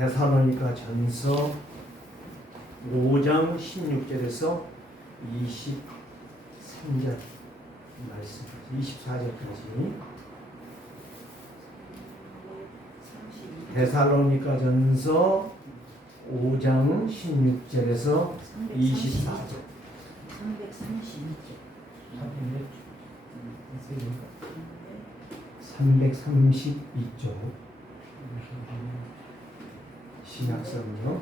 데살로니가 전서 5장 16절에서 23절 말씀, 24절까지. 데살로니가 전서 5장 16절에서 24절. 332쪽 신약성경.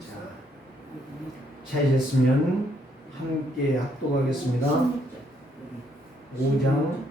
자, 찾으셨으면 함께 합독하겠습니다. 5장.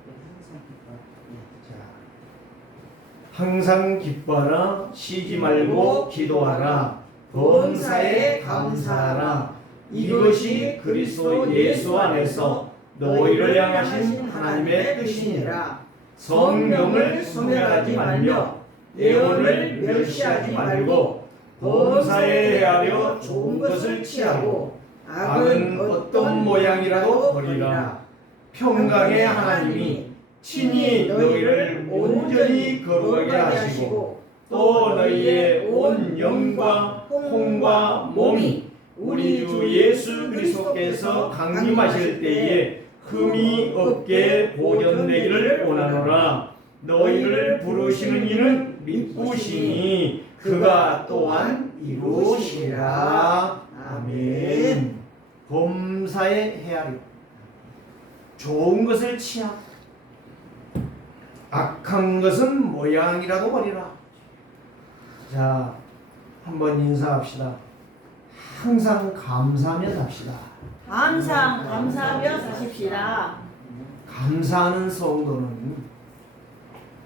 항상 기뻐하라, 쉬지 말고 기도하라, 범사에 감사하라. 이것이 그리스도 예수 안에서 너희를 향하신 하나님의 뜻이니라. 성령을 소멸하지 말며 예언을 멸시하지 말고 범사에 헤아려 좋은 것을 취하고 악은 어떤 모양이라도 버리라. 평강의 하나님이 친히 너희를 온전히 거룩하게 하시고 또 너희의 온 영과 혼과 몸이 우리 주 예수 그리스도께서 강림하실 때에 흠이 없게 보존되기를 원하노라. 너희를 부르시는 이는 믿으시니 그가 또한 이루시리라. 아멘. 범사에 헤아려 좋은 것을 취하고 악한 것은 모양이라도 버리라. 자, 한번 인사합시다. 항상 감사하며 삽시다. 항상 감사하며 사십시다. 감사하는 성도는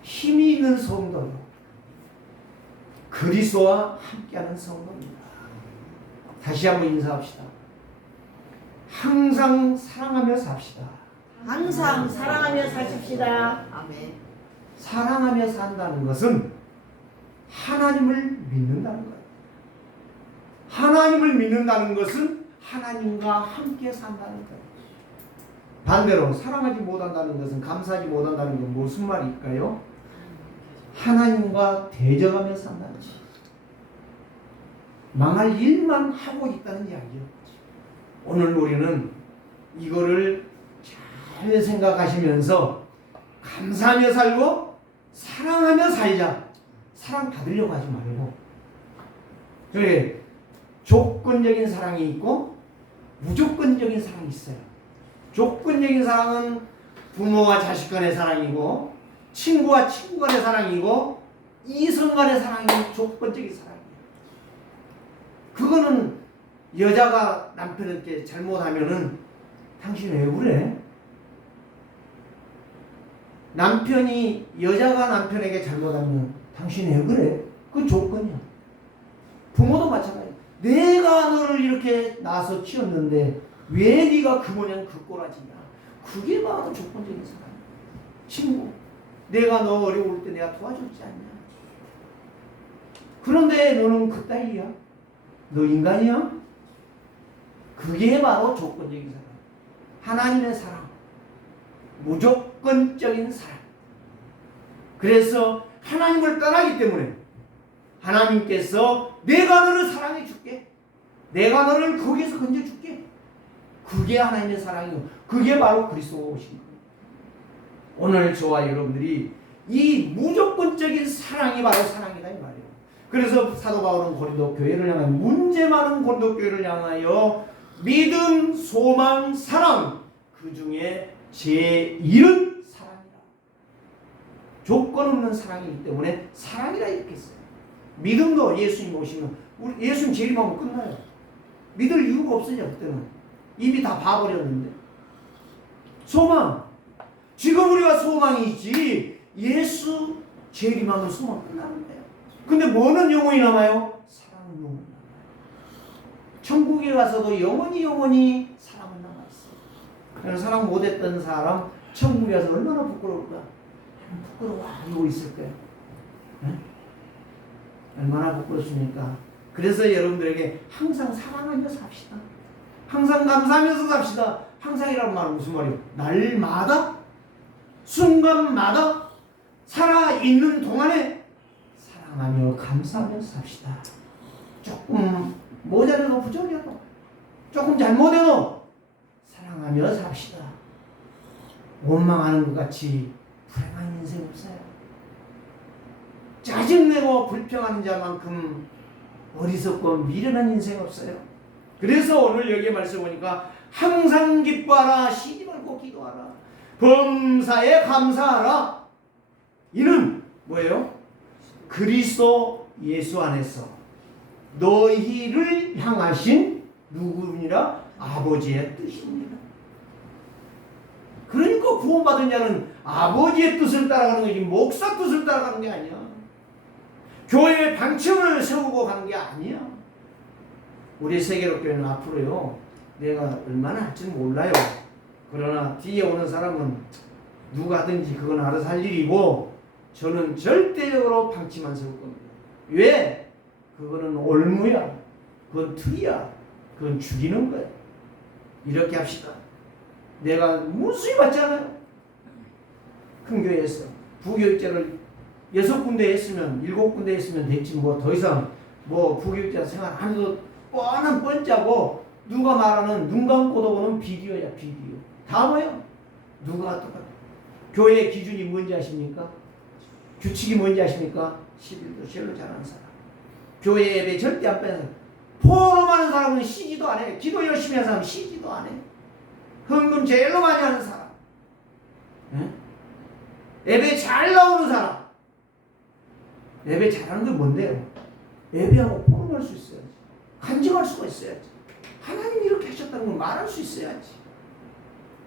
힘이 있는 성도요, 그리스도와 함께하는 성도입니다. 다시 한번 인사합시다. 항상 사랑하며 삽시다. 항상 사랑하며 사십시다. 아멘. 사랑하며 산다는 것은 하나님을 믿는다는 거예요. 하나님을 믿는다는 것은 하나님과 함께 산다는 거예요. 반대로 사랑하지 못한다는 것은, 감사하지 못한다는 건 무슨 말일까요? 하나님과 대적하며 산다는 거예요. 망할 일만 하고 있다는 이야기죠. 오늘 우리는 이거를 잘 생각하시면서 감사하며 살고 사랑하며 살자. 사랑 받으려고 하지 말고. 그래, 조건적인 사랑이 있고 무조건적인 사랑이 있어요. 조건적인 사랑은 부모와 자식 간의 사랑이고, 친구와 친구 간의 사랑이고, 이성 간의 사랑이 조건적인 사랑이에요. 그거는 여자가 남편한테 잘못하면은 당신 왜 그래? 남편이 여자가 남편에게 잘못하면 당신 왜 그래? 그건 조건이야. 부모도 마찬가지야. 내가 너를 이렇게 낳아서 키웠는데 왜 네가 그 모양 그 꼬라지냐? 그게 바로 조건적인 사랑이야. 친구, 내가 너 어려울 때 내가 도와줬지 않냐? 그런데 너는 그따위야? 너 인간이야? 그게 바로 조건적인 사랑. 하나님의 사랑, 무조건적인 사랑. 그래서 하나님을 떠나기 때문에 하나님께서 내가 너를 사랑해 줄게, 내가 너를 거기에서 건져 줄게. 그게 하나님의 사랑이고, 그게 바로 그리스도가 오신 거예요. 오늘 저와 여러분들이 이 무조건적인 사랑이 바로 사랑이다 이 말이에요. 그래서 사도 바울은 고린도 교회를 향하여, 문제 많은 고린도 교회를 향하여 믿음, 소망, 사랑, 그 중에 제1은 사랑이라. 조건 없는 사랑이기 때문에 사랑이라 이렇게 했어요. 믿음도 예수님 오시면, 우리 예수님 재림하면 끝나요. 믿을 이유가 없어요. 그때는 이미 다 봐버렸는데. 소망, 지금 우리가 소망이 있지, 예수 재림하면 소망 끝나는 거예요. 근데 뭐는 영원히 남아요? 사랑은 영원히 남아요. 천국에 가서도 영원히 사랑은 남아있어요. 그래서 사랑 못했던 사람 천국에 가서 얼마나 부끄러울까? 부끄러워 이러고 있을 거예요. 네? 얼마나 부끄럽습니까? 그래서 여러분들에게 항상 사랑하며 삽시다. 항상 감사하면서 삽시다. 항상이라는 말은 무슨 말이에요? 날마다 순간마다 살아있는 동안에 사랑하며 감사하며 삽시다. 조금 모자라도 부족해도 조금 잘못해도 사랑하며 삽시다. 원망하는 것 같이 불행한 인생 없어요. 짜증내고 불평하는 자만큼 어리석고 미련한 인생 없어요. 그래서 오늘 여기에 말씀 보니까 항상 기뻐하라, 쉬지 말고 기도하라, 범사에 감사하라. 이는 뭐예요? 그리스도 예수 안에서 너희를 향하신 누구니라? 아버지의 뜻입니다. 그러니까 구원받은 자는 아버지의 뜻을 따라가는 거지 목사 뜻을 따라가는 게 아니야. 교회의 방침을 세우고 가는 게 아니야. 우리 세계로교회는 앞으로요, 내가 얼마나 할지는 몰라요. 그러나 뒤에 오는 사람은 누가 하든지 그건 알아서 할 일이고, 저는 절대적으로 방침만 세울 겁니다. 왜? 그거는 올무야. 그건 틀이야. 그건 죽이는 거야. 이렇게 합시다. 내가 무수히 받잖아요. 큰 교회에서 부교육자를 6군데 했으면 7군데 했으면 됐지 뭐 더 이상 뭐 부교육자 생활 안 해도 뻔한 뻔짜고, 누가 말하는 눈 감고도 보는 비디오야 비디오. 다 뭐야? 누가 똑같아. 교회의 기준이 뭔지 아십니까? 규칙이 뭔지 아십니까? 11도 제일로 잘하는 사람, 교회 예배 절대 안 빼는 사람, 포럼하는 사람은 쉬지도 안 해. 기도 열심히 하는 사람은 쉬지도 안 해. 헌금 제일로 많이 하는 사람, 예배 잘 나오는 사람. 예배 잘하는 게 뭔데요? 예배하고 포럼할 수 있어야지. 간증할 수가 있어야지. 하나님 이렇게 하셨다는 걸 말할 수 있어야지.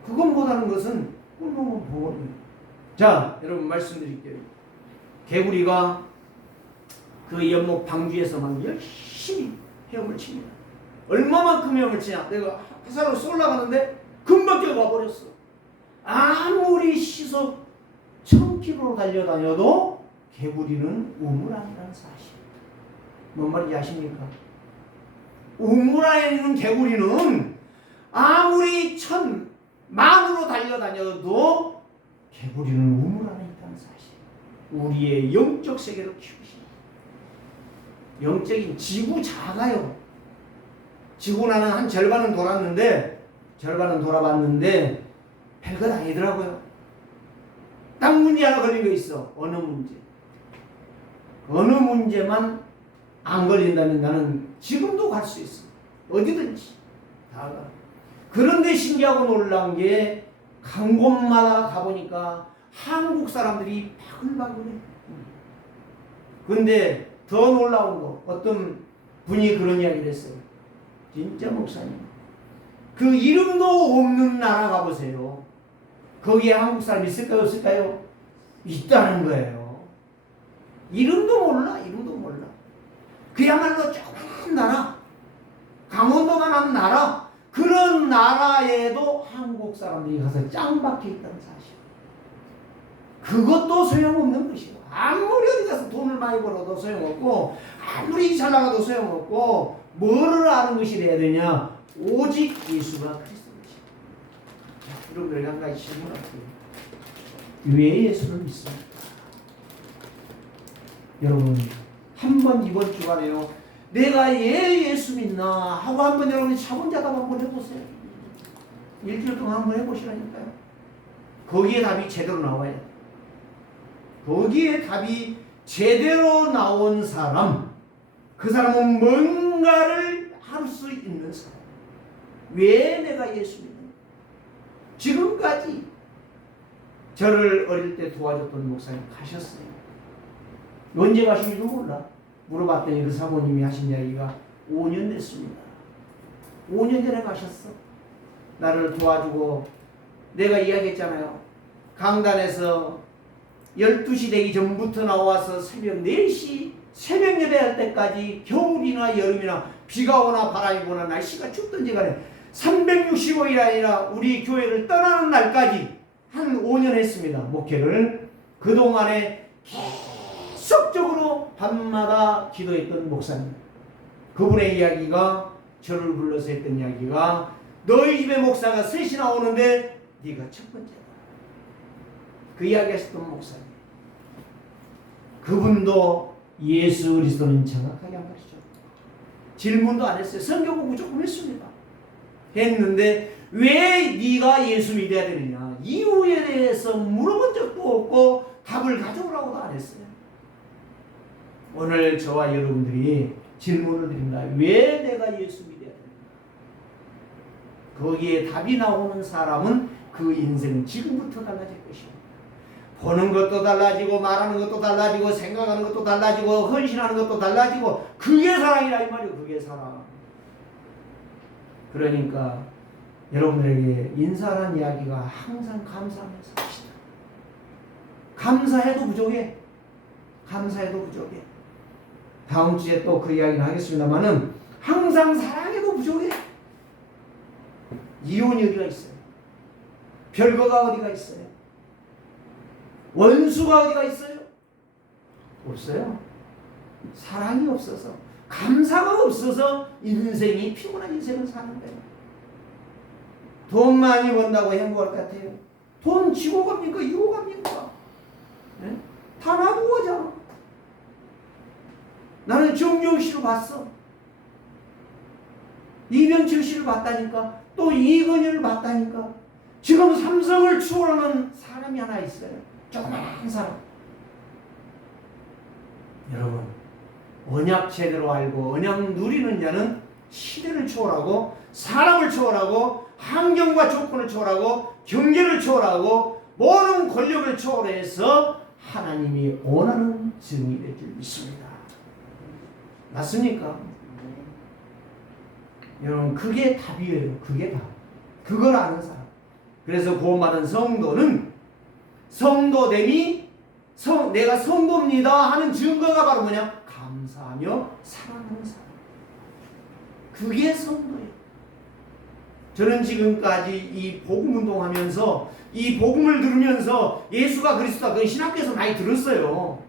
그것 못하는 것은 꿀먹은 보거든요. 자, 여러분 말씀드릴게요. 개구리가 그 연못 방주에서 막 열심히 헤엄을 칩니다. 얼마만큼 헤엄을 치냐? 내가 화살로 쏠라가는데 금방 뛰어가 버렸어. 아무리 시속 1000km로 달려다녀도 개구리는 우물 안이라는 사실. 뭔 말인지 아십니까? 우물 안에 있는 개구리는 아무리 1000만으로 달려다녀도 개구리는 우물 안에 있다는 사실. 우리의 영적 세계를 키우시는, 영적인 지구 작아요. 지구 나는 한 절반은 돌아봤는데 별것 아니더라고요. 딱 문제 하나 걸린 거 있어. 어느 문제만 안 걸린다면 나는 지금도 갈 수 있어. 어디든지 다 가. 그런데 신기하고 놀란 게 간 곳마다 가보니까 한국 사람들이 바글바글해. 근데 더 놀라운 거, 어떤 분이 그런 이야기를 했어요. 진짜 목사님, 그 이름도 없는 나라 가보세요. 거기에 한국 사람 있을까요? 없을까요? 있다는 거예요. 이름도 몰라. 그야말로 조그만 나라, 강원도만한 나라, 그런 나라에도 한국 사람들이 가서 짱 박혀 있다는 사실. 그것도 소용없는 것이고, 아무리 어디 가서 돈을 많이 벌어도 소용없고, 아무리 잘 나가도 소용없고, 뭐를 아는 것이 돼야 되냐? 오직 예수가 그리스도이시다. 여러분들 한 가지 질문할게요. 왜 예수를 믿습니까? 여러분, 한번 이번 주간에요, 내가 왜 예수 믿나 하고 한번 여러분이 자본자답 한번 해보세요. 일주일 동안 한번 해보시라니까요. 거기에 답이 제대로 나와야 돼. 거기에 답이 제대로 나온 사람, 그 사람은 뭔가를 할 수 있는 사람. 왜 내가 예수 믿는가? 지금까지 저를 어릴 때 도와줬던 목사님 가셨어요. 언제 가신지도 몰라. 물어봤더니 그 사모님이 하신 이야기가 5년 됐습니다. 5년 전에 가셨어. 나를 도와주고, 내가 이야기했잖아요. 강단에서 12시 되기 전부터 나와서 새벽 4시 새벽 예배할 때까지, 겨울이나 여름이나 비가 오나 바람이 부나 날씨가 춥든지 간에 365일 아니라 우리 교회를 떠나는 날까지 한 5년 했습니다. 목회를. 그동안에 계속적으로 밤마다 기도했던 목사님. 그분의 이야기가, 저를 불러서 했던 이야기가, 너희 집에 목사가 셋이나 오는데 네가 첫 번째다. 그 이야기 하셨던 목사님. 그분도 예수 그리스도는 정확하게 안 가르쳐. 질문도 안 했어요. 성경 공부 조금 했습니다. 했는데 왜 네가 예수 믿어야 되느냐 이유에 대해서 물어본 적도 없고 답을 가져오라고도 안 했어요. 오늘 저와 여러분들이 질문을 드립니다. 왜 내가 예수 믿어야 되는가? 거기에 답이 나오는 사람은 그 인생은 지금부터 달라질 것입니다. 보는 것도 달라지고 말하는 것도 달라지고 생각하는 것도 달라지고 헌신하는 것도 달라지고 그게 사랑이라 이 말이에요. 그게 사랑. 그러니까 여러분들에게 인사란 이야기가 항상 감사하면서 합시다. 감사해도 부족해. 감사해도 부족해. 다음 주에 또 그 이야기는 하겠습니다만은 항상 사랑해도 부족해. 이혼이 어디가 있어요? 별거가 어디가 있어요? 원수가 어디가 있어요? 없어요. 사랑이 없어서 감사가 없어서 인생이 피곤한 인생을 사는 거예요. 돈 많이 번다고 행복할 것 같아요? 돈 지고 갑니까? 이고 갑니까? 네? 다 놔두고 가잖아. 나는 정용 씨를 봤어. 이병철 씨를 봤다니까. 또 이건희를 봤다니까. 지금 삼성을 추월하는 사람이 하나 있어요. 조그마한 사람. 여러분, 언약 제대로 알고 언약 누리는 자는 시대를 초월하고 사람을 초월하고 환경과 조건을 초월하고 경계를 초월하고 모든 권력을 초월해서 하나님이 원하는 증인이 될 줄 믿습니다. 맞습니까? 여러분 그게 답이에요. 그게 답. 그걸 아는 사람. 그래서 구원받은 성도는 성도됨이 내가 성도입니다 하는 증거가 바로 뭐냐? 감사하며 사랑하는 사람. 그게 성도예요. 저는 지금까지 이 복음 운동하면서 이 복음을 들으면서 예수가 그리스도다 그건 신학교에서 많이 들었어요.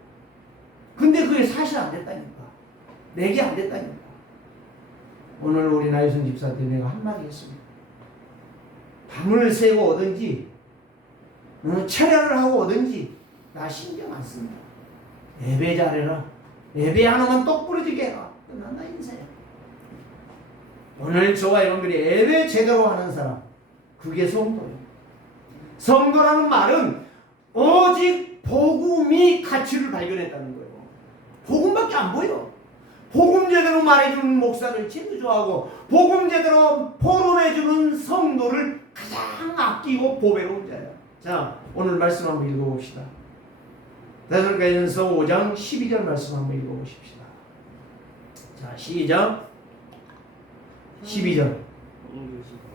근데 그게 사실 안 됐다니까. 내게 안 됐다니까. 오늘 우리 나유선 집사한테 내가 한마디 했습니다. 밤을 새고 오든지 철야를 하고 오든지 나 신경 안 씁니다. 예배 잘해라. 예배 하나만 똑 부러지게 해라. 끝난다 인생. 오늘 저와 여러분들이 예배 제대로 하는 사람 그게 성도예요. 성도라는 말은 오직 복음이 가치를 발견했다는 거예요. 복음밖에 안 보여. 복음 제대로 말해주는 목사를 제일 좋아하고 복음 제대로 포럼해주는 성도를 가장 아끼고 보배로운 자예요. 자, 오늘 말씀 한번 읽어봅시다. 데살로니가전서 5장 12절 말씀 한번 읽어보십시다. 자, 시작. 12절.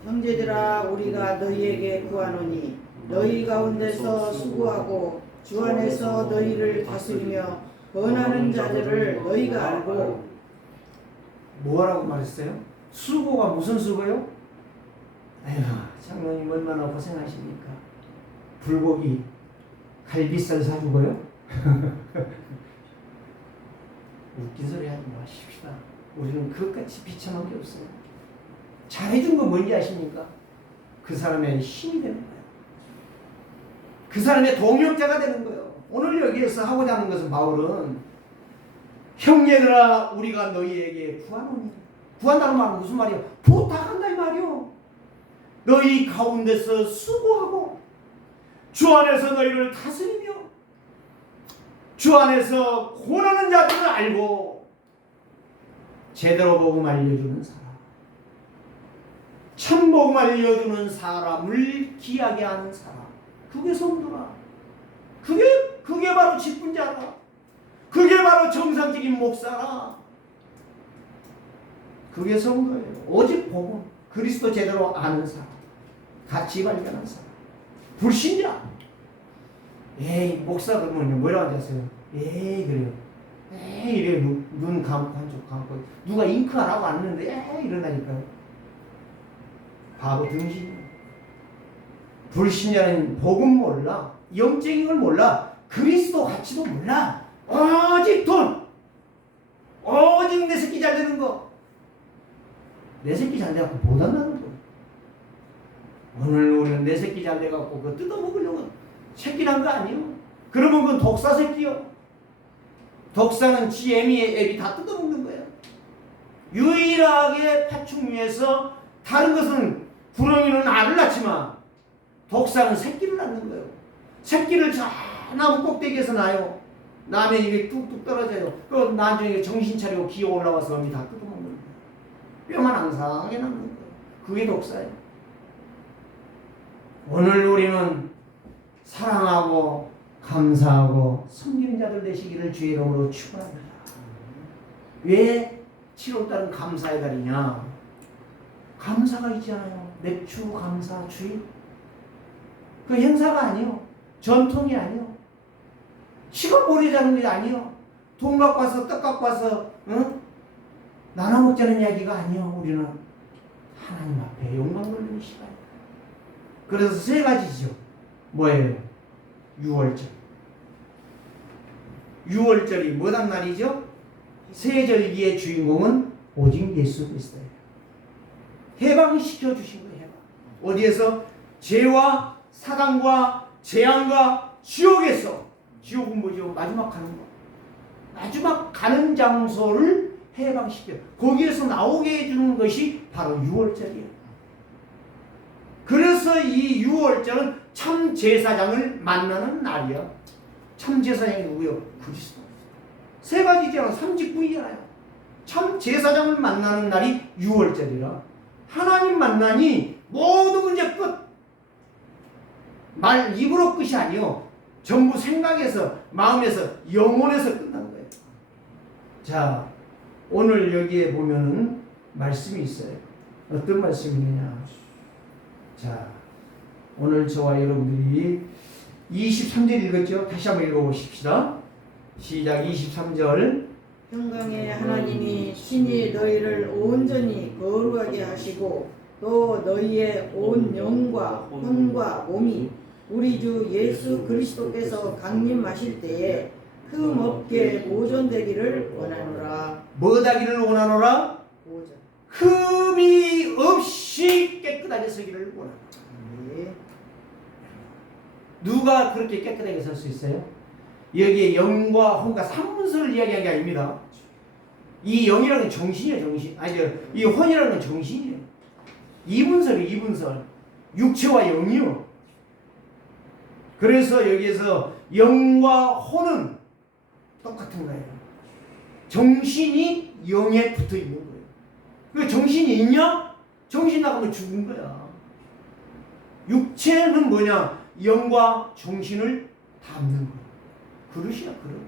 형제들아 우리가 너희에게 구하노니 너희 가운데서 수고하고 주 안에서 너희를 다스리며 번하는 자들을 너희가 알고. 뭐라고 말했어요? 수고가 무슨 수고요? 아휴, 장로님 얼마나 고생하십니까? 불고기 갈비살 사주고요? 웃긴 소리 하지 마십시다. 우리는 그것같이 비참한 게 없어요. 잘해준 건 뭔지 아십니까? 그 사람의 힘이 되는 거예요. 그 사람의 동역자가 되는 거예요. 오늘 여기에서 하고자 하는 것은 바울은 형제들아 우리가 너희에게 구하노니. 구한다는 말은 무슨 말이야? 부탁한다 이 말이요. 너희 가운데서 수고하고 주 안에서 너희를 다스리며 주 안에서 고난하는 자들을 알고 제대로 복음 알려주는 사람, 참 복음 알려주는 사람을 귀하게 하는 사람, 그게 성도라. 그게 바로 직분자라. 그게 바로 정상적인 목사라. 그게 성도예요. 오직 복음, 그리스도 제대로 아는 사람, 가치 발견한 사람, 불신자. 에이 목사 그러면 뭐라고 하셨어요? 에이 그래요. 에이 이래요. 눈 감고 한쪽 감고 누가 잉크하라고 왔는데 에이 이런다니까요. 바보 등신. 불신자는 복음 몰라, 영적인 걸 몰라, 그리스도 가치도 몰라. 오직 돈, 오직 내 새끼 잘 되는 거. 내 새끼 잘 돼갖고 못한다는 거. 오늘 우리는 내 새끼 잘 돼갖고 그거 뜯어먹으려고 새끼 난 거 아니에요. 그러면 그건 독사 새끼요. 독사는 지 애비 다 뜯어먹는 거예요. 유일하게 파충류에서 다른 것은 구렁이는 알을 낳지만 독사는 새끼를 낳는 거예요. 새끼를 저 나무 꼭대기에서 낳아요. 나면 이게 뚝뚝 떨어져요. 그럼 나중에 정신 차리고 기어 올라와서 어미 다 뜯어먹는 거예요. 뼈만 앙상하게 남는 거예요. 그게 독사예요. 오늘 우리는 사랑하고 감사하고 섬기는 자들 되시기를 주의 이름으로 축원합니다. 왜 7월달은 감사의 달이냐? 감사가 있잖아요. 맥주 감사 주일. 그 행사가 아니요. 전통이 아니요. 시간 보내자는 게 아니요. 돈 갖고 와서 떡 갖고 와서 나눠 먹자는 이야기가 아니요. 우리는 하나님 앞에 영광 돌리는 시간. 그래서 세 가지죠. 뭐예요? 6월절. 6월절이 뭐단 말이죠? 세절기의 주인공은 오직 예수 그리스도예요. 해방시켜 주신 거예요. 해방. 어디에서? 죄와 사단과 재앙과 지옥에서. 지옥은 뭐죠? 마지막 가는 거. 마지막 가는 장소를 해방시켜. 거기에서 나오게 해주는 것이 바로 6월절이에요. 그래서 이 6월절은 참 제사장을 만나는 날이야. 참 제사장이 누구요? 그리스도. 세 가지잖아. 삼직분이잖아요. 참 제사장을 만나는 날이 6월절이라. 하나님 만나니 모든 문제 끝. 말 입으로 끝이 아니요. 전부 생각에서, 마음에서, 영혼에서 끝난 거예요. 자, 오늘 여기에 보면은 말씀이 있어요. 어떤 말씀이 있느냐? 자, 오늘 저와 여러분들이 23절 읽었죠? 다시 한번 읽어보십시다. 시작. 23절. 평강의 하나님이 친히 너희를 온전히 거룩하게 하시고 또 너희의 온 영과 혼과 몸이 우리 주 예수 그리스도께서 강림하실 때에 흠 없게 보존되기를 원하노라. 뭐다기를 원하노라? 보존. 흠이 없이 깨끗하게 서기를 원하노라. 네. 누가 그렇게 깨끗하게 설 수 있어요? 여기에 영과 혼과 삼분설을 이야기한 게 아닙니다. 이 영이라는 건 정신이에요, 정신. 아니, 이 혼이라는 건 정신이에요. 이분설이에요, 이분설. 육체와 영이요. 그래서 여기에서 영과 혼은 똑같은 거예요. 정신이 영에 붙어 있는 거예요. 그 정신이 있냐? 정신 나가면 죽은 거야. 육체는 뭐냐? 영과 정신을 담는 거예요. 그릇이야, 그릇.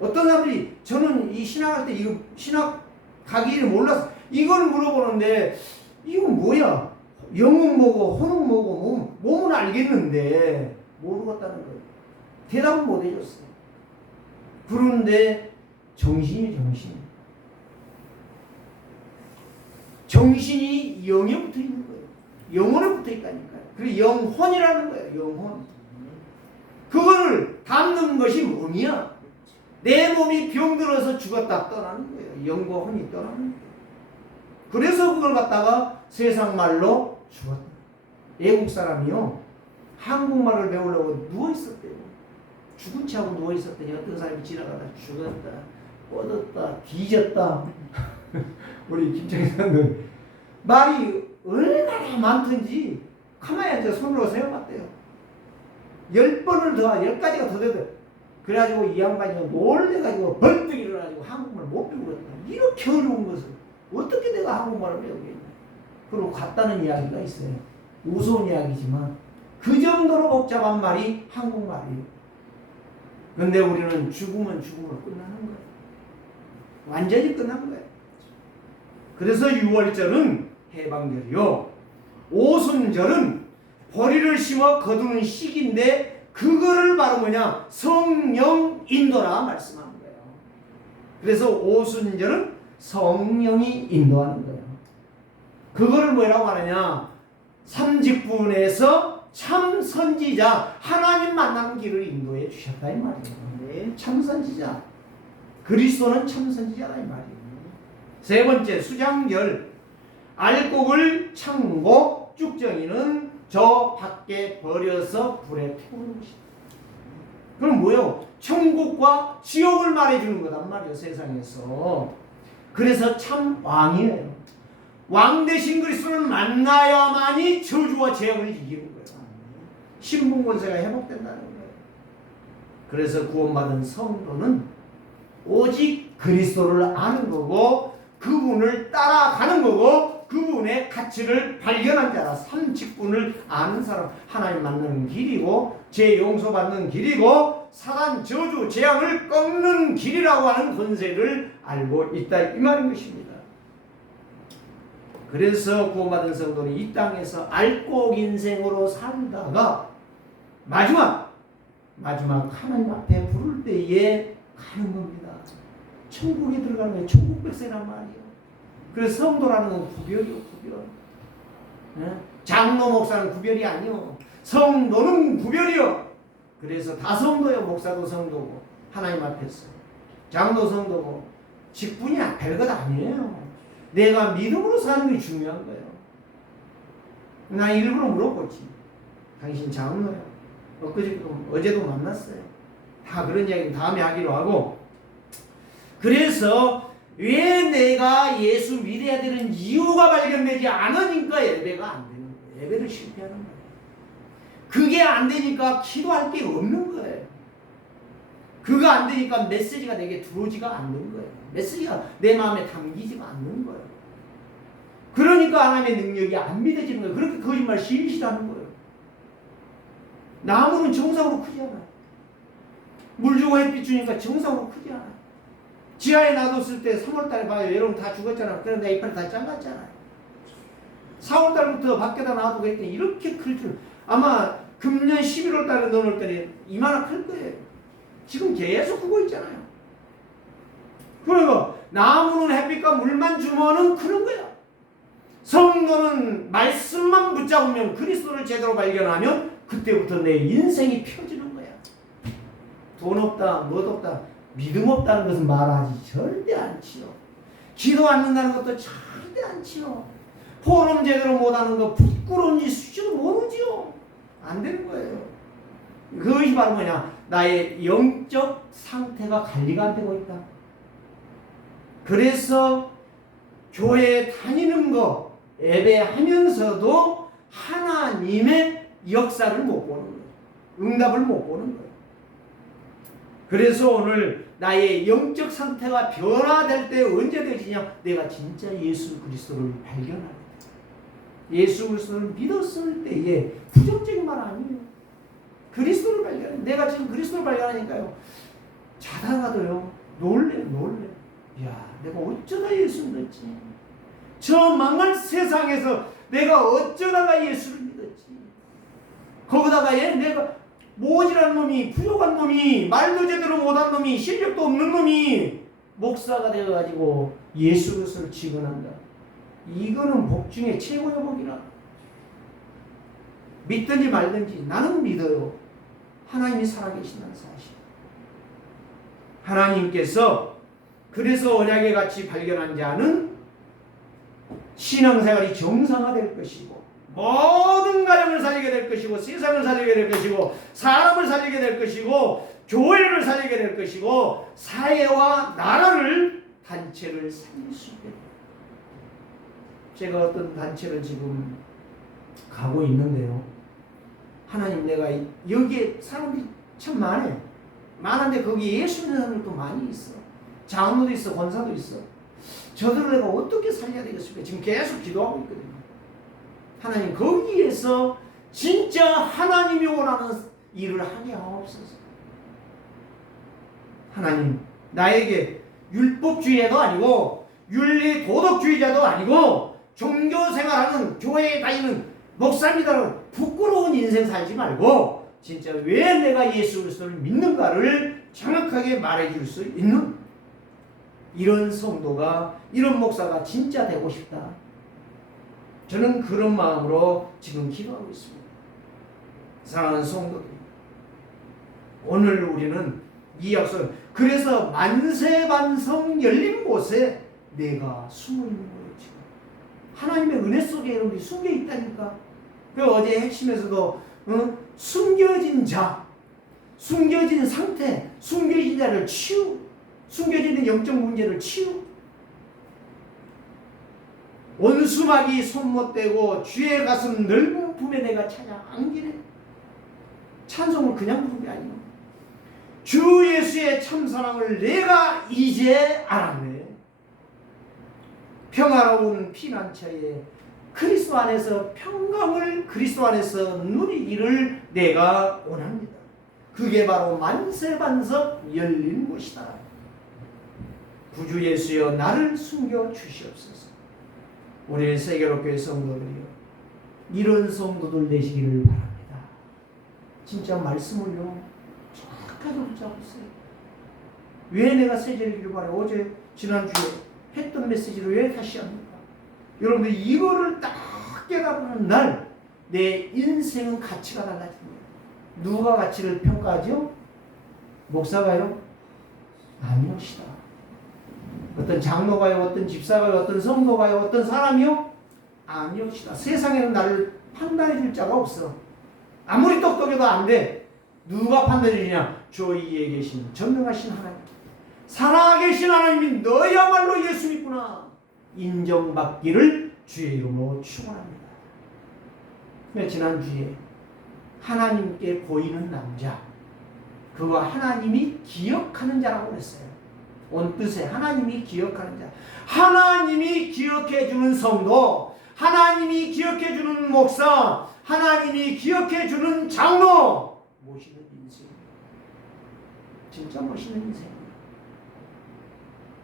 어떤 사람들이 저는 이 신학할 때 이거 신학 가기를 몰라서 이걸 물어보는데 이건 뭐야? 영은 뭐고 혼은 뭐고 몸은 알겠는데 모르겠다는 거예요. 대답은 못 해줬어요. 그런데 정신이 정신. 정신이 영에 붙어 있는 거예요. 영혼에 붙어 있다니까요. 그리고 영혼이라는 거예요. 영혼. 그거를 담는 것이 몸이야. 내 몸이 병들어서 죽었다 떠나는 거예요. 영과 혼이 떠나는 거예요. 그래서 그걸 갖다가 세상 말로 죽었다. 외국 사람이요. 한국말을 배우려고 누워있었대요. 죽은 채 하고 누워있었더니 어떤 사람이 지나가다 죽었다, 뻗었다, 뒤졌다. 우리 김정희사는 말이 얼마나 많든지 가만히 앉아 손으로 세어봤대요. 10번을 더, 10가지가 더 되더. 그래가지고 이 양반이 놀래가지고 벌떡 일어나가지고 한국말 못 배우겠다. 이렇게 어려운 것을 어떻게 내가 한국말을 배우겠냐. 그리고 갔다는 이야기가 있어요. 우스운 이야기지만 그 정도로 복잡한 말이 한국말이에요. 근데 우리는 죽으면 죽음으로 끝나는 거예요. 완전히 끝난 거예요. 그래서 6월절은 해방절이요. 오순절은 보리를 심어 거두는 시기인데 그거를 바로 뭐냐? 성령 인도라 말씀하는 거예요. 그래서 오순절은 성령이 인도하는 거예요. 그거를 뭐라고 하느냐? 삼직분에서 참 선지자 하나님 만나는 길을 인도해 주셨다 이 말이에요. 네. 참 선지자. 그리스도는 참 선지자다 이 말이에요. 세 번째 수장절 알곡을 창고 목적정의는 저 밖에 버려서 불에 태우는 것이다. 그럼 뭐요? 천국과 지옥을 말해주는 거단 말이에요, 세상에서. 그래서 참 왕이에요. 왕 대신 그리스도를 만나야만이 저주와 재앙을 이기는 거예요. 신분 권세가 회복된다는 거예요. 그래서 구원받은 성도는 오직 그리스도를 아는 거고 그분을 따라가는 거고 그분의 가치를 발견한 자라. 삼직분을 아는 사람, 하나님 만나는 길이고 죄 용서받는 길이고 사단 저주 재앙을 꺾는 길이라고 하는 권세를 알고 있다 이 말인 것입니다. 그래서 구원받은 성도는 이 땅에서 알곡 인생으로 살다가 마지막 하나님 앞에 부를 때에 가는 겁니다. 천국에 들어가는 게 천국 백세란 말이에요. 그래서 성도라는 건 구별이요, 구별. 장로 목사는 구별이 아니요. 성도는 구별이요. 그래서 다 성도요. 목사도 성도고 하나님 앞에서 장로 성도고 직분이 별것 아니에요. 내가 믿음으로 사는 게 중요한 거예요. 나 일부러 물어보지. 당신 장로야. 어제도 만났어요. 다 그런 이야기 다음에 하기로 하고. 그래서 왜 내가 예수 믿어야 되는 이유가 발견되지 않으니까 예배가 안 되는 거예요. 예배를 실패하는 거예요. 그게 안 되니까 기도할 게 없는 거예요. 그거 안 되니까 메시지가 내게 들어오지가 않는 거예요. 메시지가 내 마음에 담기지가 않는 거예요. 그러니까 하나님의 능력이 안 믿어지는 거예요. 그렇게 거짓말 시시하는 거예요. 나무는 정상으로 크지 않아요. 물 주고 햇빛 주니까 정상으로 크지 않아요. 지하에 놔뒀을 때 3월달에 봐요. 여러분 다 죽었잖아. 그런데 이빨이 다 잘랐잖아요. 4월달부터 밖에다 놔두고 했더니 이렇게 클 줄. 아마 금년 11월달에 넣어놓을 때는 이만한 클 거예요. 지금 계속 크고 있잖아요. 그러니까 나무는 햇빛과 물만 주면은 크는 거야. 성도는 말씀만 붙잡으면 그리스도를 제대로 발견하면 그때부터 내 인생이 펴지는 거야. 돈 없다, 못 없다, 믿음 없다는 것은 말하지 절대 않지요. 기도 않는다는 것도 절대 않지요. 포럼 제대로 못하는 거 부끄러운지 수지도 모르지요. 안 되는 거예요. 그것이 바로 뭐냐? 나의 영적 상태가 관리가 안 되고 있다. 그래서 교회에 다니는 거 예배하면서도 하나님의 역사를 못 보는 거예요. 응답을 못 보는 거예요. 그래서 오늘 나의 영적 상태가 변화될 때 언제 되지냐? 내가 진짜 예수 그리스도를 발견할 때. 예수 그리스도를 믿었을 때에 부정적인 말 아니에요. 그리스도를 발견해. 내가 지금 그리스도를 발견하니까요. 자다가도요. 놀래. 야, 내가 어쩌다 예수 믿었지. 저 망할 세상에서 내가 어쩌다가 예수를 믿었지. 거기다가 내가 모질한 놈이, 부족한 놈이, 말도 제대로 못한 놈이, 실력도 없는 놈이 목사가 되어가지고 예수 그리스도를 직언한다. 이거는 복 중에 최고의 복이라. 믿든지 말든지 나는 믿어요. 하나님이 살아계신다는 사실. 하나님께서 그래서 언약의 가치 발견한 자는 신앙생활이 정상화될 것이고 모든 가정을 살리게 될 것이고 세상을 살리게 될 것이고 사람을 살리게 될 것이고 교회를 살리게 될 것이고 사회와 나라를 단체를 살릴 수 있게 됩니다. 제가 어떤 단체를 지금 가고 있는데요. 하나님 내가 여기에 사람들이 참 많은데 거기 예수 믿는 사람들도 많이 있어. 장로도 있어, 권사도 있어. 저들을 내가 어떻게 살려야 되겠습니까? 지금 계속 기도하고 있거든요. 하나님 거기에서 진짜 하나님이 원하는 일을 하게 하옵소서. 하나님 나에게 율법주의자도 아니고 윤리 도덕주의자도 아니고 종교생활하는 교회에 다니는 목사입니다라는 부끄러운 인생 살지 말고 진짜 왜 내가 예수 그리스도를 믿는가를 정확하게 말해줄 수 있는 이런 성도가 이런 목사가 진짜 되고 싶다. 저는 그런 마음으로 지금 기도하고 있습니다. 사랑하는 성도들, 오늘 우리는 이 약속, 그래서 만세반성 열린 곳에 내가 숨어 있는 거예요. 지금 하나님의 은혜 속에 여러분이 숨겨 있다니까. 그 어제 핵심에서도 숨겨진 자, 숨겨진 상태, 숨겨진 자를 숨겨지는 영적 문제를 원수막이 손못대고 주의 가슴 넓은 품에 내가 찾아 안기네. 찬송을 그냥 부른 게 아니야. 주 예수의 참사랑을 내가 이제 알았네. 평화로운 피난처에 그리스도 안에서 평강을 그리스도 안에서 누리기를 내가 원합니다. 그게 바로 만세반석 열린 곳이다. 구주 예수여 나를 숨겨 주시옵소서. 우리 세계로교회 성도들이요, 이런 성도들 되시기를 바랍니다. 진짜 말씀을요 정확하게 붙잡으세요. 왜 내가 세제를 바래? 어제 지난주에 했던 메시지를 왜 다시 합니까? 여러분들 이거를 딱 깨달은 날 내 인생은 가치가 달라집니다. 누가 가치를 평가하죠? 목사가요? 아니옵시다. 어떤 장로가요? 어떤 집사가요? 어떤 성도가요? 어떤 사람이요? 아니옵시다. 세상에는 나를 판단해 줄 자가 없어. 아무리 똑똑해도 안 돼. 누가 판단해 주냐? 저 위에 계신 전능하신 하나님, 살아계신 하나님이 너야말로 예수 믿구나 인정받기를 주의 이름으로 축원합니다. 지난주에 하나님께 보이는 남자, 그와 하나님이 기억하는 자라고 그랬어요. 온 뜻에 하나님이 기억하는 자, 하나님이 기억해 주는 성도, 하나님이 기억해 주는 목사, 하나님이 기억해 주는 장로, 멋있는 인생, 진짜 멋있는 인생입니다.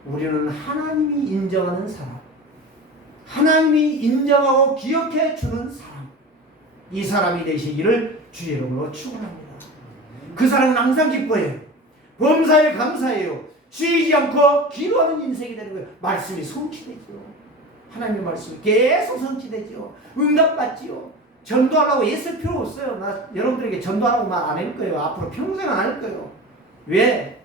우리는 하나님이 인정하는 사람, 하나님이 인정하고 기억해 주는 사람, 이 사람이 되시기를 주의 이름으로 축원합니다. 그 사람은 항상 기뻐해요. 범사에 감사해요. 쉬지 않고 기도하는 인생이 되는 거예요. 말씀이 성취되죠. 하나님의 말씀이 계속 성취되죠. 응답받지요. 전도하려고 애쓸 필요 없어요. 나 여러분들에게 전도하라고 말 안 할 거예요. 앞으로 평생 안 할 거예요. 왜?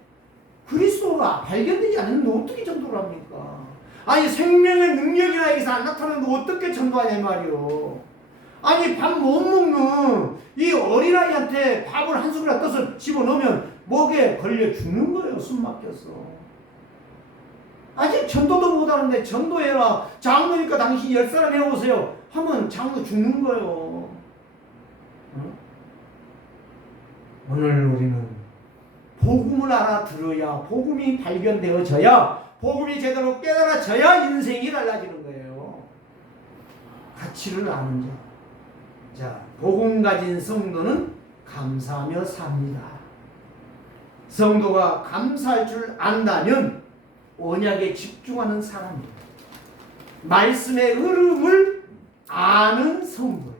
그리스도가 발견되지 않는데 어떻게 전도를 합니까? 아니 생명의 능력이 나에게서 안 나타나는데 어떻게 전도하냐 말이요. 아니 밥 못 먹는 이 어린아이한테 밥을 한 숟가락 떠서 집어넣으면 목에 걸려 죽는 거예요. 숨 막혀서. 아직 전도도 못하는데 전도해라. 장로니까 당신 10사람 해오세요 하면 장로 죽는 거예요. 응? 오늘 우리는 복음을 알아들어야, 복음이 발견되어져야, 복음이 제대로 깨달아져야 인생이 달라지는 거예요. 가치를 아는 자. 자, 복음 가진 성도는 감사하며 삽니다. 성도가 감사할 줄 안다면 언약에 집중하는 사람입니다. 말씀의 흐름을 아는 성도.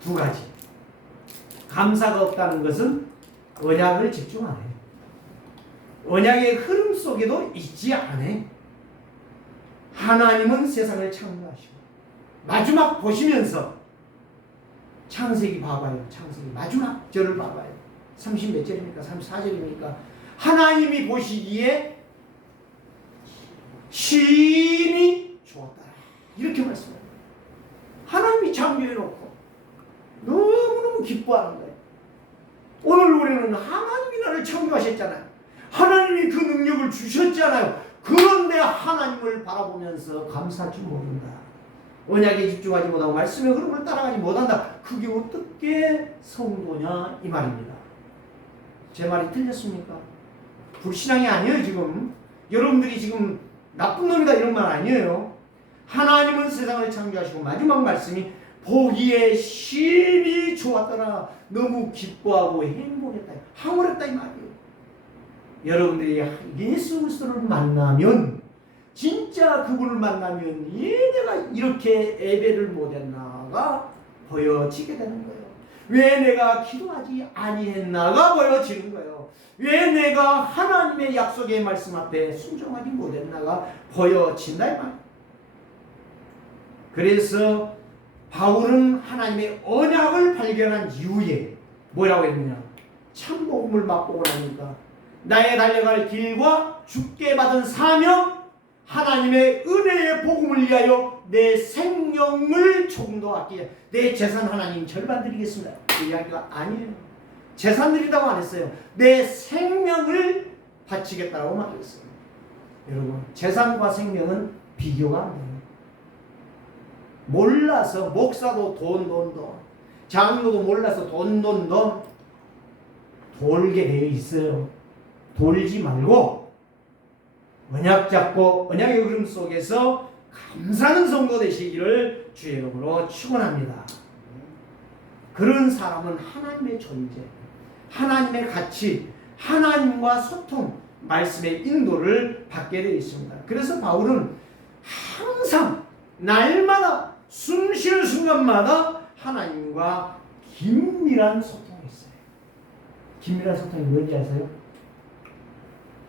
두 가지. 감사가 없다는 것은 언약을 집중 안 해요. 언약의 흐름 속에도 있지 않아요. 하나님은 세상을 창조하시고, 마지막 보시면서 창세기 봐봐요. 창세기 마지막 절을 봐봐요. 30몇 절입니까? 34절입니까? 하나님이 보시기에 심히 좋았더라. 이렇게 말씀합니다. 하나님이 창조해놓고 너무너무 기뻐하는 거예요. 오늘 우리는 하나님이 나를 창조하셨잖아요. 하나님이 그 능력을 주셨잖아요. 그런데 하나님을 바라보면서 감사할 줄 모른다. 언약에 집중하지 못하고 말씀의 흐름을 따라가지 못한다. 그게 어떻게 성도냐 이 말입니다. 제 말이 틀렸습니까? 불신앙이 아니에요. 지금 여러분들이 지금 나쁜 놈이다 이런 말 아니에요. 하나님은 세상을 창조하시고 마지막 말씀이 보기에 심히 좋았더라. 너무 기뻐하고 행복했다, 황홀했다 이 말이에요. 여러분들이 예수 그리스도를 만나면, 진짜 그분을 만나면 내가 이렇게 예배를 못했나가 보여지게 되는 거예요. 왜 내가 기도하지 아니했나가 보여지는 거예요. 왜 내가 하나님의 약속의 말씀 앞에 순종하지 못했나가 보여진다 이 말. 그래서 바울은 하나님의 언약을 발견한 이후에 뭐라고 했느냐? 참복음을 맛보고 나니까 나의 달려갈 길과 주께 받은 사명, 하나님의 은혜의 복음을 위하여 내 생명을 조금도 아끼지, 내 재산 하나님 절반 드리겠습니다, 그 이야기가 아니에요. 재산 드리다고 안 했어요. 내 생명을 바치겠다고 말했어요. 여러분, 재산과 생명은 비교가 안 돼요. 몰라서 목사도 돈 장로도 몰라서 돈 돌게 되어 있어요. 돌지 말고 언약 잡고 언약의 흐름 속에서 감사하는 성도 되시기를 주의 이름으로 축원합니다. 그런 사람은 하나님의 존재, 하나님의 가치, 하나님과 소통, 말씀의 인도를 받게 되어 있습니다. 그래서 바울은 항상 날마다 숨 쉬는 순간마다 하나님과 긴밀한 소통이 있어요. 긴밀한 소통이 뭔지 아세요?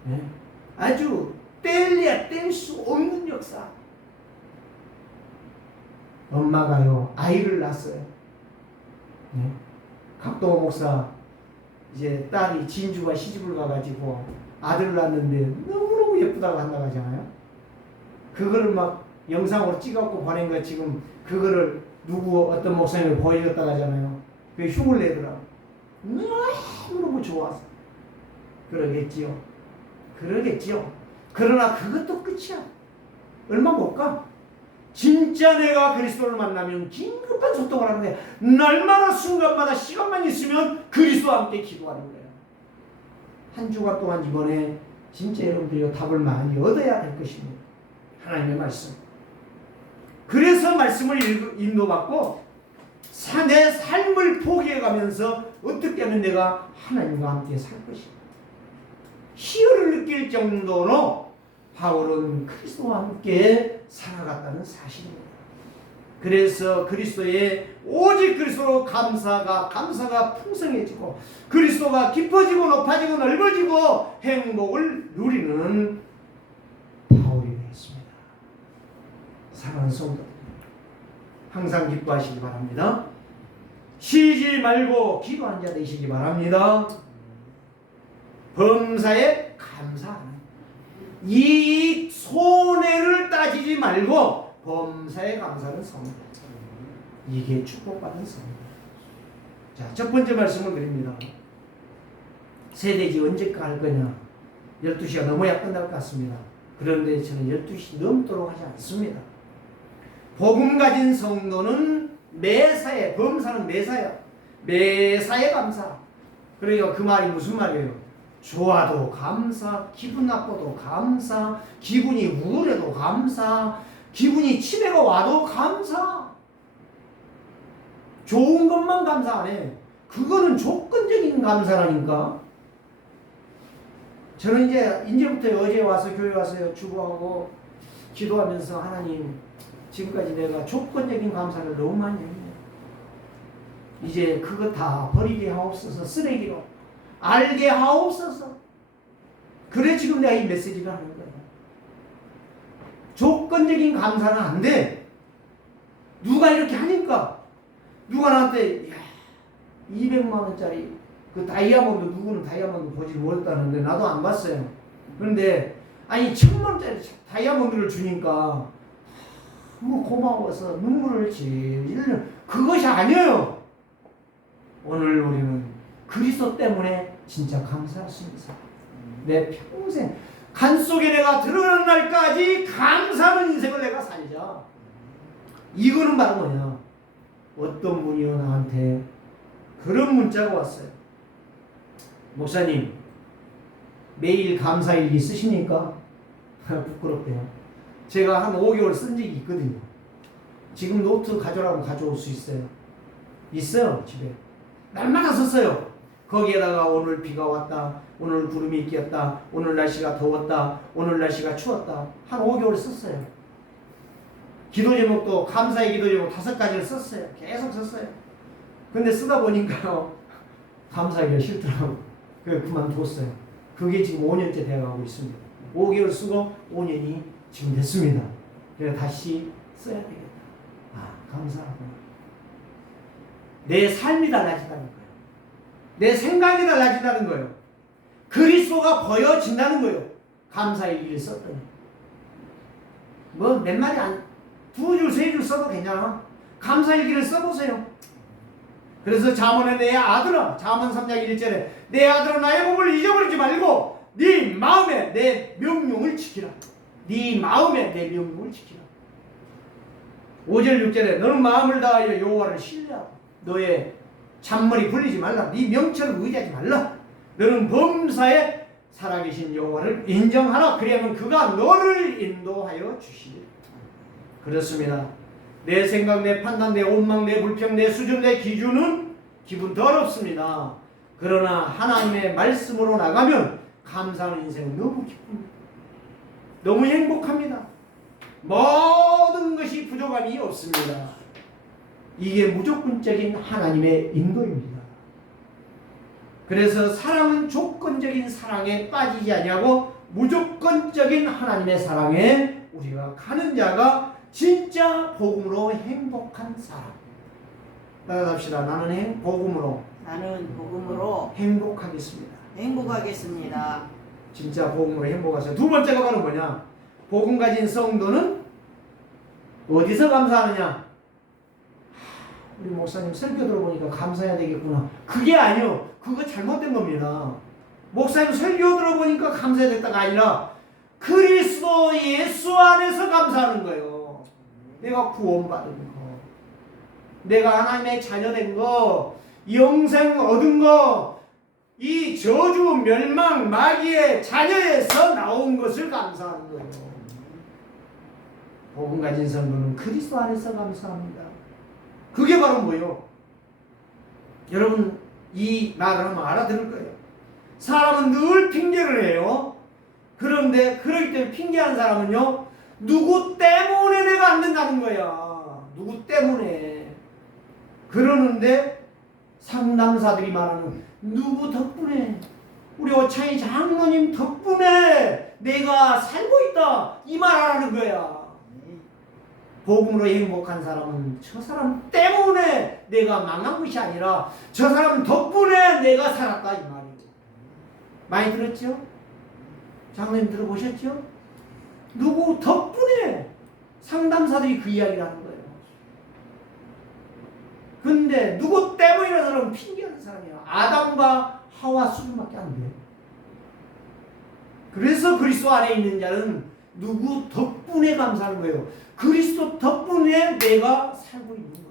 네? 아주 뗄래야 뗄 수 없는 역사. 엄마가요, 아이를 낳았어요. 네? 각동호 목사 이제 딸이 진주가 시집을 가가지고 아들을 낳았는데 너무너무 예쁘다고 한다고 하잖아요. 그거를 막 영상으로 찍어갖고 보낸 거, 지금 그거를 누구 어떤 목사님이 보여줬다고 하잖아요. 그 흉을 내더라고. 너무너무 좋아서. 그러겠지요. 그러나 그것도 끝이야. 얼마 못 가. 진짜 내가 그리스도를 만나면 긴급한 소통을 하는데, 날마다 순간마다 시간만 있으면 그리스도와 함께 기도하는 거예요. 한 주간 동안 이번에 진짜 여러분들이 답을 많이 얻어야 될 것입니다. 하나님의 말씀. 그래서 말씀을 인도받고 내 삶을 포기해가면서 어떻게 하면 내가 하나님과 함께 살 것인가. 희열을 느낄 정도로 바울은 그리스도와 함께 살아갔다는 사실입니다. 그래서 오직 그리스도로 감사가 풍성해지고, 그리스도가 깊어지고 높아지고 넓어지고 행복을 누리는 바울이 되었습니다. 사랑하는 성도, 항상 기뻐하시기 바랍니다. 쉬지 말고 기도한 자 되시기 바랍니다. 범사에 감사하는, 이 손해를 따지지 말고 범사에 감사하는 성도, 이게 축복받은 성도. 자, 첫 번째 말씀을 드립니다. 세대지 언제까 할 거냐. 12시가 넘어야 끝날 것 같습니다. 그런데 저는 12시 넘도록 하지 않습니다. 복음 가진 성도는 매사에, 범사는 매사야. 매사에 감사. 그러니까 그 말이 무슨 말이에요? 좋아도 감사, 기분 나빠도 감사, 기분이 우울해도 감사, 기분이 치매가 와도 감사. 좋은 것만 감사 안 해. 그거는 조건적인 감사라니까. 저는 이제부터 어제 와서 교회 와서 주보하고 기도하면서, 하나님, 지금까지 내가 조건적인 감사를 너무 많이 했네. 이제 그거 다 버리게 하옵소서. 쓰레기로 알게 하옵소서. 그래 지금 내가 이 메시지를 하는 거야. 조건적인 감사는 안 돼. 누가 이렇게 하니까, 누가 나한테 200만 원짜리 그 다이아몬드, 누구는 다이아몬드 보지 못했다는데 나도 안 봤어요. 그런데 아니 1000만 원짜리 다이아몬드를 주니까 너무 고마워서 눈물을 질질. 그것이 아니에요. 오늘 우리는 그리스도 때문에 진짜 감사했습니다. 내 평생 간 속에 내가 들어가는 날까지 감사하는 인생을 내가 살자. 이거는 바로 뭐냐, 어떤 분이요 나한테 그런 문자가 왔어요. 목사님, 매일 감사일기 쓰십니까? 부끄럽대요. 제가 한 5개월 쓴 적이 있거든요. 지금 노트 가져오라면 가져올 수 있어요. 있어요, 집에. 날마다 썼어요. 거기에다가 오늘 비가 왔다, 오늘 구름이 끼었다, 오늘 날씨가 더웠다, 오늘 날씨가 추웠다. 한 5개월 썼어요. 기도 제목도 감사의 기도 제목 5가지를 썼어요. 계속 썼어요. 근데 쓰다 보니까 감사하기가 싫더라고요. 그래서 그만뒀어요. 그게 지금 5년째 돼가고 있습니다. 5개월 쓰고 5년이 지금 됐습니다. 그래서 다시 써야 되겠다. 아, 감사하구나. 내 삶이 달라진다는 거예요. 내 생각이 달라진다는 거예요. 그리스도가 보여진다는 거예요. 감사의 일을 썼더니. 뭐 몇 마디 두 줄, 세 줄 써도 괜찮아. 감사일기를 써보세요. 그래서 잠언에 내 아들아, 잠언 3장 1절에 내 아들아 나의 법을 잊어버리지 말고 네 마음에 내 명령을 지키라. 네 마음에 내 명령을 지키라. 5절 6절에 너는 마음을 다하여 여호와를 신뢰하고 너의 잔머리 굴리지 말라. 네 명철을 의지하지 말라. 너는 범사에 살아계신 여호와를 인정하라. 그리하면 그가 너를 인도하여 주시리라. 그렇습니다. 내 생각, 내 판단, 내 원망, 내 불평, 내 수준, 내 기준은 기분 더럽습니다. 그러나 하나님의 말씀으로 나가면 감사하는 인생은 너무 기쁩니다. 너무 행복합니다. 모든 것이 부족함이 없습니다. 이게 무조건적인 하나님의 인도입니다. 그래서 사랑은 조건적인 사랑에 빠지지 아니하고 무조건적인 하나님의 사랑에 우리가 가는 자가 진짜 복음으로 행복한 사람. 따라갑시다. 나는 복음으로 행복하겠습니다. 행복하겠습니다. 진짜 복음으로 행복하세요. 두 번째가 바로 뭐냐? 복음 가진 성도는 어디서 감사하느냐? 우리 목사님 설교 들어보니까 감사해야 되겠구나. 그게 아니요. 그거 잘못된 겁니다. 목사님 설교 들어보니까 감사해야 됐다가 아니라 그리스도 예수 안에서 감사하는 거예요. 내가 구원받은 거, 내가 하나님의 자녀된 거, 영생 얻은 거, 이 저주, 멸망, 마귀의 자녀에서 나온 것을 감사하는 거예요. 복음 가진 성도는 그리스도 안에서 감사합니다. 그게 바로 뭐예요? 여러분 이 말을 하면 알아들을 거예요. 사람은 늘 핑계를 해요. 그런데 그렇기 때문에 핑계한 사람은요, 누구 때문에 내가 안 된다는 거야. 누구 때문에. 그러는데 상담사들이 말하는 누구 덕분에, 우리 오창희 장로님 덕분에 내가 살고 있다, 이 말 하라는 거야. 복음으로 행복한 사람은 저 사람 때문에 내가 망한 것이 아니라 저 사람 덕분에 내가 살았다, 이 말이에요. 많이 들었죠? 장로님 들어보셨죠? 누구 덕분에. 상담사들이 그 이야기를 하는 거예요. 근데 누구 때문이라는 사람은 핑계하는 사람이야. 아담과 하와 수준밖에 안 돼. 그래서 그리스도 안에 있는 자는 누구 덕분에 감사하는 거예요. 그리스도 덕분에 내가 살고 있는 거예요.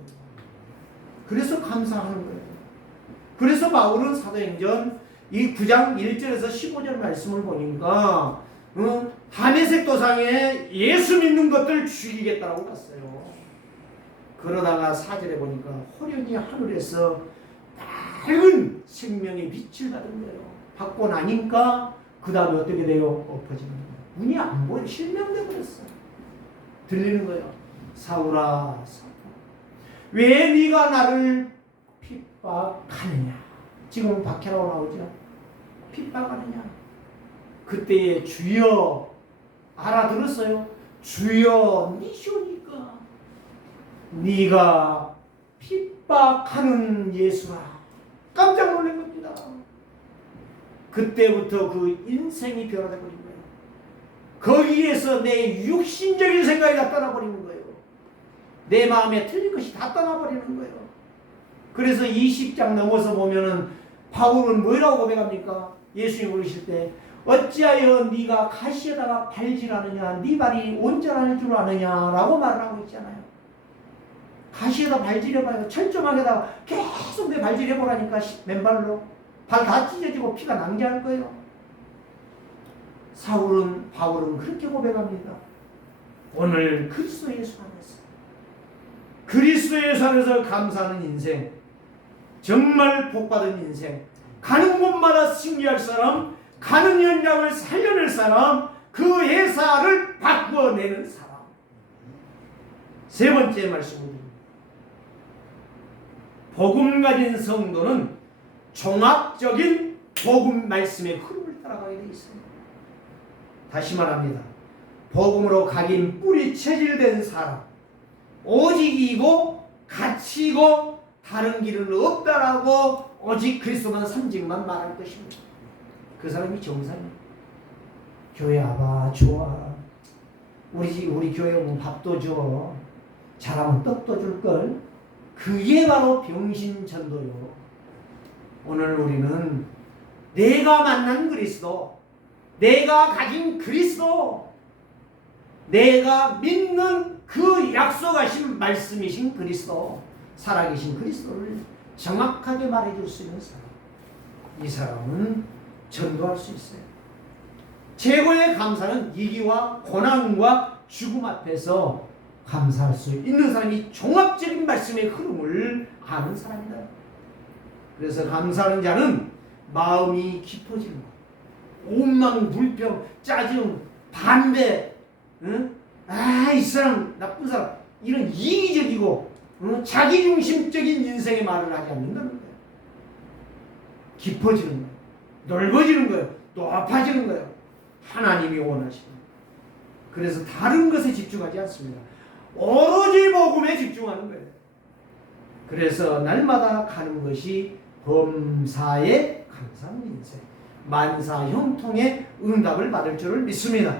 그래서 감사하는 거예요. 그래서 바울은 사도행전 이 9장 1절에서 15절 말씀을 보니까 다메섹 도상에 예수 믿는 것들 죽이겠다라고 갔어요. 그러다가 4절에 보니까 호련히 하늘에서 밝은 생명의 빛을 받은 거예요. 받고 나니까 그 다음에 어떻게 돼요? 엎어지는 거예요. 눈이 안 보여. 실명돼 버렸어요. 들리는 거예요. 사울아, 사울아, 왜 네가 나를 핍박하느냐? 지금 박해라고 나오죠. 핍박하느냐? 그때의 주여 알아들었어요. 주여 니시오니까 네가 핍박하는 예수라. 깜짝 놀란 겁니다. 그때부터 그 인생이 변화돼 버린 거예요. 거기에서 내 육신적인 생각이 다 떠나버리는 거예요. 내 마음에 틀린 것이 다 떠나버리는 거예요. 그래서 20장 넘어서 보면은 바울은 뭐라고 고백합니까? 예수님 부르실 때 어찌하여 네가 가시에다가 발질하느냐, 네 발이 온전할 줄 아느냐라고 말을 하고 있잖아요. 가시에다 발질해봐요. 철조망에다가 계속 내 발질해보라니까. 맨발로 발 다 찢어지고 피가 낭자할 거예요. 바울은 그렇게 고백합니다. 오늘 그리스도 예수 안에서, 그리스도 예수 안에서 감사하는 인생, 정말 복받은 인생, 가는 곳마다 승리할 사람, 가는 현장을 살려낼 사람, 그 회사를 바꿔내는 사람. 세 번째 말씀입니다. 복음 가진 성도는 종합적인 복음 말씀의 흐름을 따라가게 되어 있습니다. 다시 말합니다. 복음으로 각인 뿌리 체질된 사람, 오직이고 가치이고 다른 길은 없다라고 오직 그리스도만 삼직만 말할 것입니다. 그 사람이 정상이에요. 교회 아바 좋아. 우리 교회 오면 밥도 줘. 잘하면 떡도 줄걸. 그게 바로 병신전도요. 오늘 우리는 내가 만난 그리스도, 내가 가진 그리스도, 내가 믿는 그 약속하신 말씀이신 그리스도, 살아계신 그리스도를 정확하게 말해줄 수 있는 사람, 이 사람은 전도할 수 있어요. 최고의 감사는 위기와 고난과 죽음 앞에서 감사할 수 있는 사람이 종합적인 말씀의 흐름을 아는 사람이다. 그래서 감사하는 자는 마음이 깊어지는 거. 원망, 불평, 짜증, 반대, 응? 이 사람 나쁜 사람, 이런 이기적이고 자기중심적인 인생의 말을 하지 않는다는 거예요. 깊어지는 거예요. 넓어지는 거예요. 높아지는 거예요. 하나님이 원하시는. 그래서 다른 것에 집중하지 않습니다. 오로지 복음에 집중하는 거예요. 그래서 날마다 가는 것이 범사에 감사하는 인생, 만사 형통의 응답을 받을 줄을 믿습니다.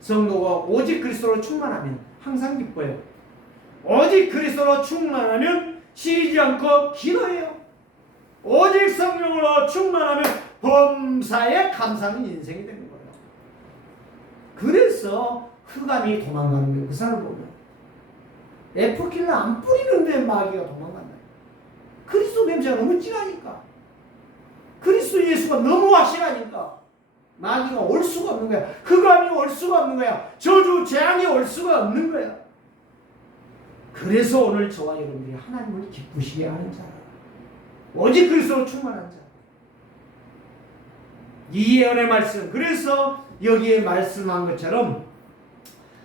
성도가 오직 그리스도로 충만하면 항상 기뻐요. 오직 그리스도로 충만하면 쉬지 않고 기도해요. 오직 성령으로 충만하면 범사에 감사하는 인생이 되는 거예요. 그래서 흑암이 도망가는 거예요. 그 사람을 보면 에프킬러 안 뿌리는데 마귀가 도망간다. 그리스도 냄새가 너무 진하니까, 그리스도 예수가 너무 확실하니까 마귀가 올 수가 없는 거야. 흑암이 올 수가 없는 거야. 저주 재앙이 올 수가 없는 거야. 그래서 오늘 저와 여러분들이 하나님을 기쁘시게 하는 자라, 오직 그리스도로 충만한 자, 이 예언의 말씀. 그래서 여기에 말씀한 것처럼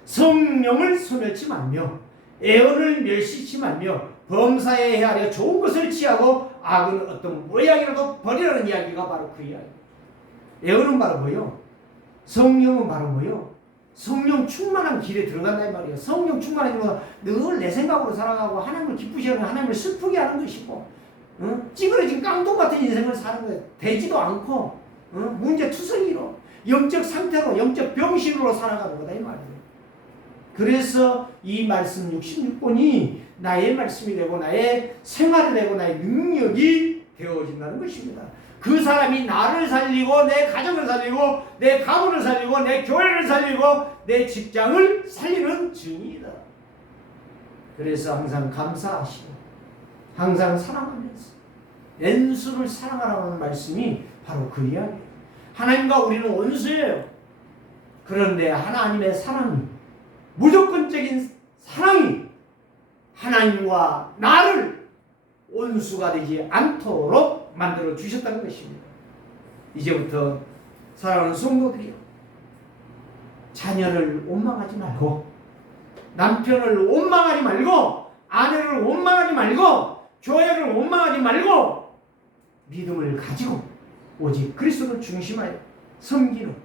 성령을 소멸치 말며 예언을 멸시치 말며 범사에 헤아려 좋은 것을 취하고 악은 어떤 모양이라도 버리라는 이야기가 바로 그 이야기. 예언은 바로 뭐요? 성령은 바로 뭐요? 성령 충만한 길에 들어간다 말이에요. 성령 충만한 길로 늘 내 생각으로 살아가고 하나님을 기쁘시게 하는, 하나님을 슬프게 하는 것이고, 찌그러진 깡통 같은 인생을 사는 거예요. 되지도 않고 문제투성이로, 영적 상태로, 영적 병신으로 살아가는 거다 이 말이에요. 그래서 이 말씀 66번이 나의 말씀이 되고 나의 생활이 되고 나의 능력이 되어진다는 것입니다. 그 사람이 나를 살리고 내 가정을 살리고 내 가문을 살리고 내 교회를 살리고 내 직장을 살리는 증인이다. 그래서 항상 감사하시고 항상 사랑하면서 왼수를 사랑하라는 말씀이 바로 그 이야기예요. 하나님과 우리는 원수예요. 그런데 하나님의 사랑이, 무조건적인 사랑이 하나님과 나를 원수가 되지 않도록 만들어 주셨다는 것입니다. 이제부터 사랑하는 성도들이요, 자녀를 원망하지 말고, 남편을 원망하지 말고, 아내를 원망하지 말고, 교회를 원망하지 말고, 믿음을 가지고 오직 그리스도를 중심하여 섬기는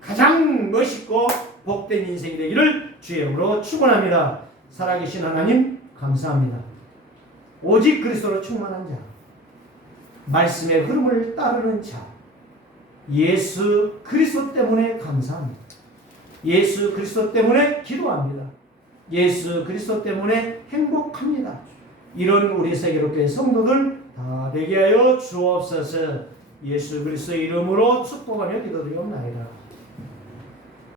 가장 멋있고 복된 인생이 되기를 주의 이름으로 축원합니다. 살아계신 하나님 감사합니다. 오직 그리스도로 충만한 자, 말씀의 흐름을 따르는 자, 예수 그리스도 때문에 감사합니다. 예수 그리스도 때문에 기도합니다. 예수 그리스도 때문에 행복합니다. 이런 우리 세계로교회 성도들 다 되게 하여 주옵소서. 예수 그리스도의 이름으로 축복하며 기도드리옵나이다.